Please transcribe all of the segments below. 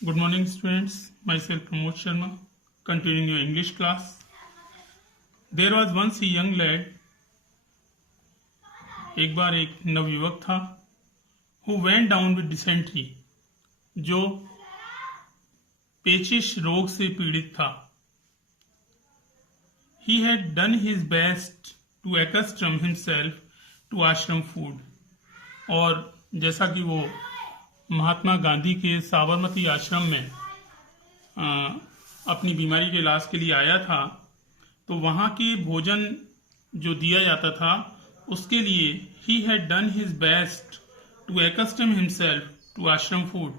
Good morning, students. Myself Pramod Sharma, continuing your English class. There was once a young lad. एक बार एक नवयुवक था. Who went down with dysentery, जो पेचिश रोग से पीड़ित था. He had done his best to accustom himself to ashram food. और जैसा कि वो महात्मा गांधी के साबरमती आश्रम में अपनी बीमारी के इलाज के लिए आया था, तो वहाँ के भोजन जो दिया जाता था उसके लिए he had done his best to accustom himself to ashram food.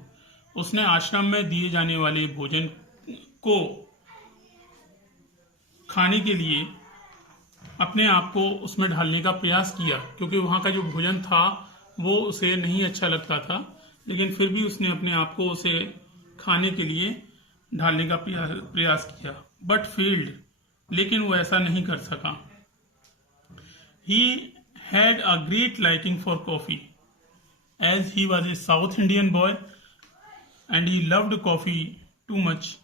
उसने आश्रम में दिए जाने वाले भोजन को खाने के लिए अपने आप को उसमें ढालने का प्रयास किया, क्योंकि वहाँ का जो भोजन था वो उसे नहीं अच्छा लगता था, लेकिन फिर भी उसने अपने आप को उसे खाने के लिए ढालने का प्रयास किया. बट फेल्ड, लेकिन वो ऐसा नहीं कर सका. He had a great liking for coffee as he was a South Indian boy and he loved coffee too much.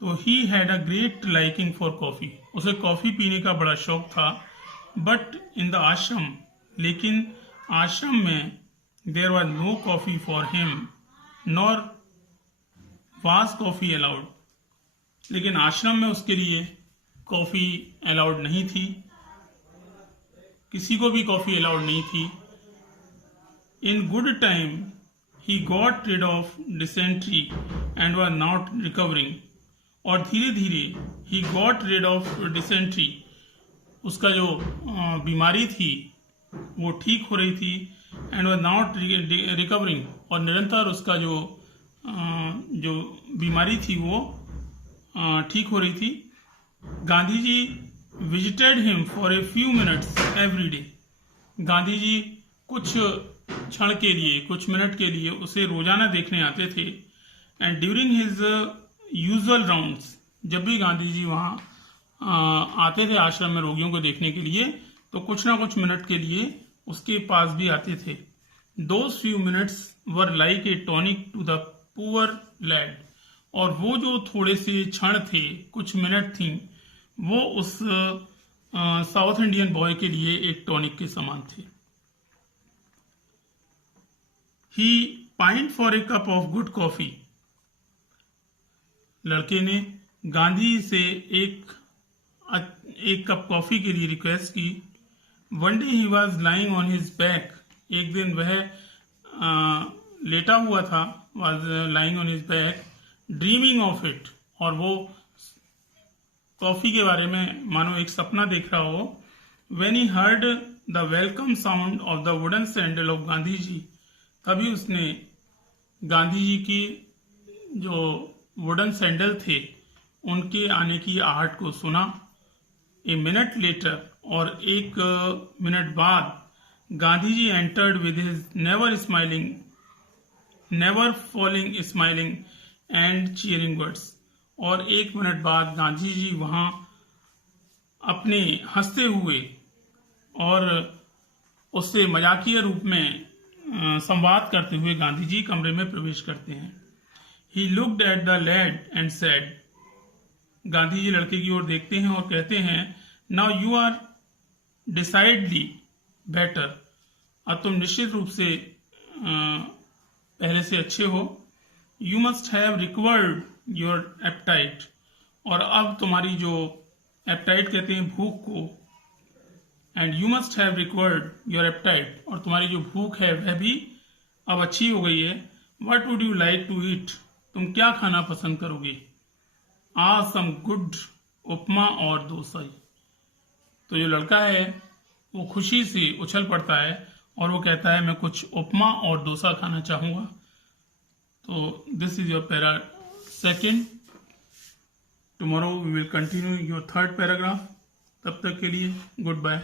तो he had a great liking for coffee, उसे कॉफी पीने का बड़ा शौक था. बट इन द आश्रम, लेकिन आश्रम में there was no coffee for him nor was coffee allowed. लेकिन आश्रम में उसके लिए कॉफी अलाउड नहीं थी, किसी को भी कॉफी अलाउड नहीं थी. In good time he got rid of dysentery and was not recovering. और धीरे धीरे he got rid of dysentery, उसका जो बीमारी थी वो ठीक हो रही थी. एंड वॉज नॉट रिकवरिंग, और निरंतर उसका जो बीमारी थी वो ठीक हो रही थी. Gandhi ji visited him for a few minutes every day. Gandhi ji कुछ क्षण के लिए, कुछ मिनट के लिए उसे रोजाना देखने आते थे. And during his usual rounds, जब भी गांधी जी वहाँ आते थे आश्रम में रोगियों को देखने के लिए, तो कुछ ना कुछ मिनट के लिए उसके पास भी आते थे. Those few minutes were like a tonic to the poor lad. और वो जो थोड़े से क्षण थे, कुछ मिनट थी, वो उस साउथ इंडियन बॉय के लिए एक टॉनिक के समान थे. He pined for a cup of good coffee. लड़के ने गांधी से एक कप कॉफी के लिए रिक्वेस्ट की. One day he was lying on his back. एक दिन वह लेटा हुआ था, was lying on his back, dreaming of it. और वो कॉफी के बारे में मानो एक सपना देख रहा हो. When he heard the welcome sound of the wooden sandal of Gandhi ji, तभी उसने गांधी जी की जो वुडन सैंडल थे उनके आने की आहट को सुना. ए मिनट लेटर, और एक मिनट बाद Gandhi ji entered with his never falling smiling and cheering words. और एक मिनट बाद गांधी जी वहां अपने हंसते हुए और उससे मजाकिया रूप में संवाद करते हुए गांधी जी कमरे में प्रवेश करते हैं. He looked at the lad and said. Gandhi ji लड़के की ओर देखते हैं और कहते हैं, now you are decidedly better. अब तुम निश्चित रूप से पहले से अच्छे हो. You must have recovered your appetite. और अब तुम्हारी जो एप्टाइट कहते हैं भूख को, and you must have recovered your appetite, और तुम्हारी जो भूख है वह भी अब अच्छी हो गई है. What would you like to eat, तुम क्या खाना पसंद करोगे. सम गुड उपमा और डोसा. तो जो लड़का है वो खुशी से उछल पड़ता है और वो कहता है, मैं कुछ उपमा और डोसा खाना चाहूंगा. तो this is your para second. Tomorrow we will continue your third paragraph. तब तक के लिए गुड बाय.